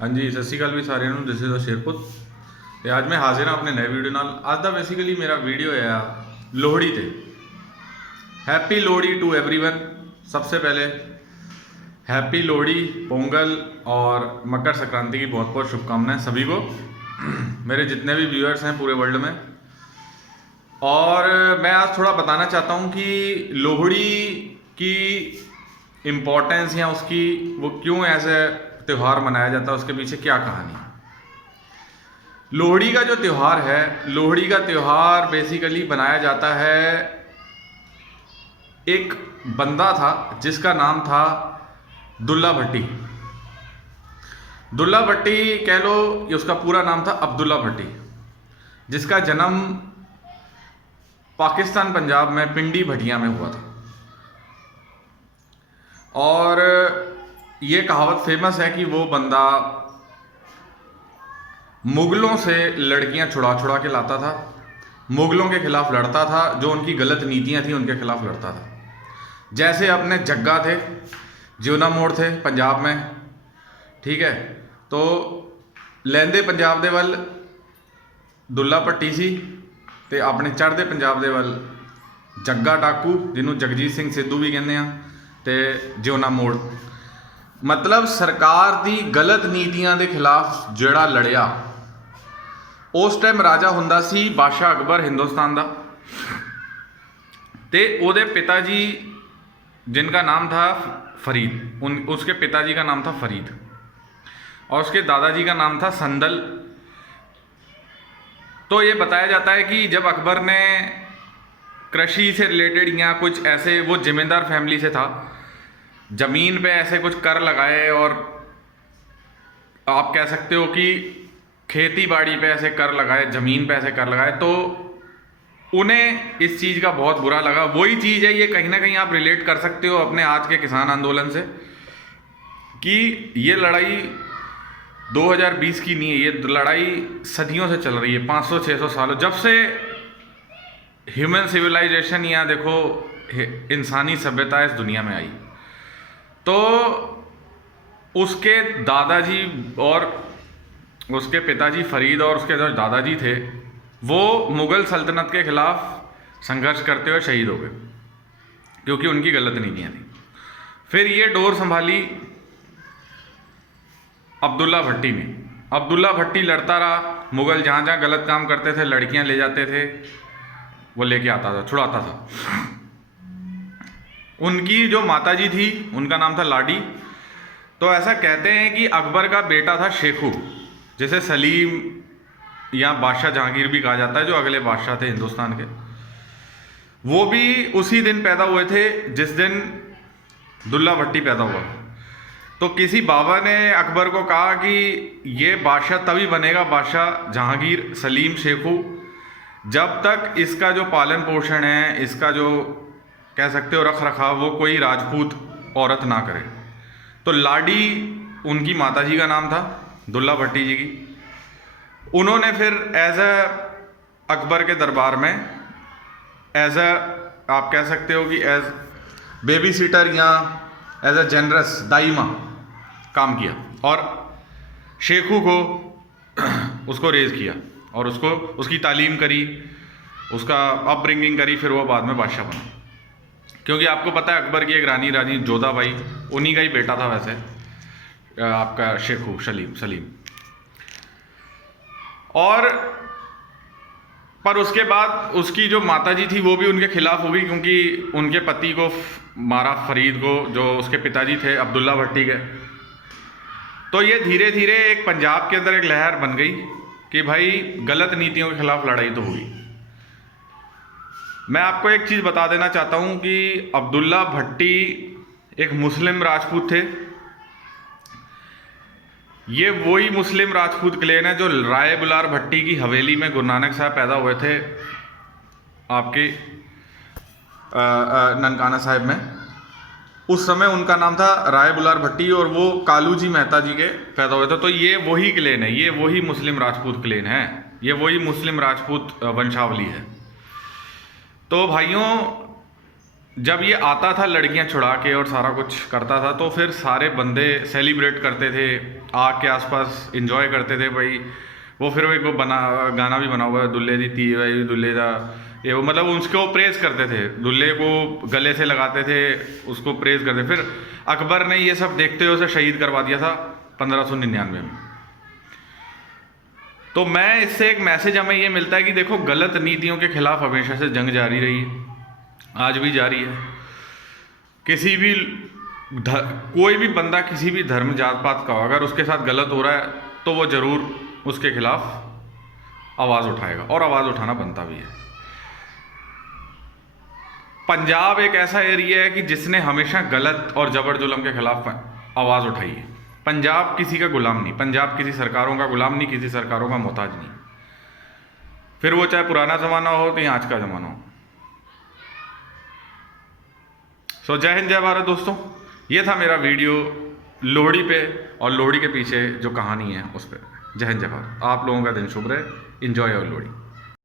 हाँ जी, सत श्री अकाल भी सारे ਨੂੰ। ਦਿਸ ਇਜ਼ ਸ਼ੇਰਪੁਰ ਤੇ ਅੱਜ ਮੈਂ ਹਾਜ਼ਰ ਹਾਂ ਆਪਣੇ ਨਵੇਂ ਵੀਡੀਓ ਨਾਲ। ਅੱਜ ਦਾ ਬੇਸਿਕਲੀ ਮੇਰਾ ਵੀਡੀਓ ਹੈ ਲੋਹੜੀ ਤੇ। Happy Lohri to everyone. सबसे पहले हैप्पी लोहड़ी, पोंगल और मकर संक्रांति की बहुत बहुत शुभकामनाएं सभी को, मेरे जितने भी व्यूअर्स हैं पूरे वर्ल्ड में। और मैं आज थोड़ा बताना चाहता हूँ कि लोहड़ी की इम्पोर्टेंस या उसकी वो क्यों ऐसे त्यौहार मनाया जाता है, उसके पीछे क्या कहानी है। लोहड़ी का जो त्यौहार है, लोहड़ी का त्यौहार बेसिकली बनाया जाता है, एक बंदा था जिसका नाम था दुल्ला भट्टी। दुल्ला भट्टी कह लो, ये उसका पूरा नाम था अब्दुल्ला भट्टी, जिसका जन्म पाकिस्तान पंजाब में पिंडी भटिया में हुआ था। और ये कहावत फेमस है कि वो बंदा मुगलों से लड़कियां छुड़ा छुड़ा के लाता था, मुगलों के खिलाफ लड़ता था, जो उनकी गलत नीतियां थी उनके खिलाफ लड़ता था। जैसे अपने जग्गा थे, जियोना मोड़ थे पंजाब में, ठीक है, तो लैंदे पंजाब दे वल दुल्ला भट्टी सी, ते अपने चढ़ते पंजाब दे वल जग्गा टाकू, जिन्होंने जगजीत सिंह सिद्धू भी कहते हैं, ते जियोना मोड़। मतलब सरकार दी गलत नीतियां दे खिलाफ जिहड़ा लड़िया, उस टाइम राजा हुंदा सी बादशाह अकबर हिंदुस्तान दा, ते ओदे पिताजी जिनका नाम था फरीद, उसके पिताजी का नाम था फरीद और उसके दादाजी का नाम था संदल। तो ये बताया जाता है कि जब अकबर ने कृषि से रिलेटेड या कुछ ऐसे, वो जमींदार फैमिली से था, ज़मीन पे ऐसे कुछ कर लगाए, और आप कह सकते हो कि खेती बाड़ी पे ऐसे कर लगाए, ज़मीन पे ऐसे कर लगाए, तो उन्हें इस चीज़ का बहुत बुरा लगा। वही चीज़ है, ये कहीं ना कहीं आप रिलेट कर सकते हो अपने आज के किसान आंदोलन से, कि ये लड़ाई 2020 की नहीं है, ये लड़ाई सदियों से चल रही है, 500-600 सालों, जब से ह्यूमन सिविलाइजेशन या देखो इंसानी सभ्यता इस दुनिया में आई। तो उसके दादाजी और उसके पिताजी फरीद और उसके जो दादाजी थे, वो मुग़ल सल्तनत के ख़िलाफ़ संघर्ष करते हुए शहीद हो गए, क्योंकि उनकी गलत नीतियाँ थी। फिर ये डोर संभाली अब्दुल्ला भट्टी ने। अब्दुल्ला भट्टी लड़ता रहा, मुग़ल जहाँ जहाँ गलत काम करते थे, लड़कियाँ ले जाते थे, वो लेके आता था, छुड़ाता था। उनकी जो माताजी थी उनका नाम था लाडी। तो ऐसा कहते हैं कि अकबर का बेटा था शेखू, जैसे सलीम या बादशाह जहांगीर भी कहा जाता है, जो अगले बादशाह थे हिंदुस्तान के, वो भी उसी दिन पैदा हुए थे जिस दिन दुल्ला भट्टी पैदा हुआ। तो किसी बाबा ने अकबर को कहा कि ये बादशाह तभी बनेगा, बादशाह जहांगीर सलीम शेखू, जब तक इसका जो पालन पोषण है, इसका जो कह सकते हो रख रखाव, वो कोई राजपूत औरत ना करे। तो लाडी उनकी माताजी का नाम था, दुल्ला भट्टी जी की। उन्होंने फिर एज अ अकबर के दरबार में एज अ, आप कह सकते हो कि एज बेबी सीटर या एज अ जनरस दाइमा काम किया, और शेखू को उसको रेज किया और उसको उसकी तालीम करी, उसका अपब्रिंगिंग करी, फिर वो बाद में बादशाह बना। क्योंकि आपको पता है अकबर की एक रानी जोधाबाई, उन्हीं का ही बेटा था वैसे आपका शेखू सलीम। और पर उसके बाद उसकी जो माताजी थी वो भी उनके खिलाफ हो गई, क्योंकि उनके पति को मारा, फरीद को, जो उसके पिताजी थे अब्दुल्ला भट्टी के। तो ये धीरे धीरे एक पंजाब के अंदर एक लहर बन गई कि भाई गलत नीतियों के खिलाफ लड़ाई तो हुई। मैं आपको एक चीज़ बता देना चाहता हूँ कि अब्दुल्ला भट्टी एक मुस्लिम राजपूत थे। ये वही मुस्लिम राजपूत क्लेन है जो राय बुलार भट्टी की हवेली में गुरु नानक साहब पैदा हुए थे, आपके ननकाना साहिब में। उस समय उनका नाम था राय बुलार भट्टी, और वो कालू जी मेहता जी के पैदा हुए थे। तो ये वही क्लेन है, ये वही मुस्लिम राजपूत क्लेन है, ये वही मुस्लिम राजपूत वंशावली है। तो भाइयों, जब ये आता था लड़कियां छुड़ा के और सारा कुछ करता था, तो फिर सारे बंदे सेलिब्रेट करते थे, आग के आसपास इंजॉय करते थे भाई। वो फिर एक वो बना गाना भी बना हुआ है, दुल्ले दी ती भाई दुल्ले दा, ये वो मतलब उसको प्रेज करते थे, दुल्ले को गले से लगाते थे, उसको प्रेज करते। फिर अकबर ने ये सब देखते हुए उसे शहीद करवा दिया था 1599 में। तो मैं इससे एक मैसेज हमें ये मिलता है कि देखो, गलत नीतियों के खिलाफ हमेशा से जंग जारी रही है, आज भी जारी है। किसी भी कोई भी बंदा किसी भी धर्म जात पात का हो, अगर उसके साथ गलत हो रहा है तो वो ज़रूर उसके खिलाफ आवाज़ उठाएगा, और आवाज़ उठाना बनता भी है। पंजाब एक ऐसा एरिया है कि जिसने हमेशा गलत और जबर जुल्म के खिलाफ आवाज़ उठाई है। पंजाब किसी का गुलाम नहीं, पंजाब किसी सरकारों का गुलाम नहीं, किसी सरकारों का मोहताज नहीं, फिर वो चाहे पुराना ज़माना हो तो या आज का ज़माना हो। सो जय हिंद जय भारत दोस्तों, ये था मेरा वीडियो लोहड़ी पे और लोहड़ी के पीछे जो कहानी है उस पर। जय हिंद जय भारत, आप लोगों का दिन शुभ रहे, एंजॉय योर लोहड़ी।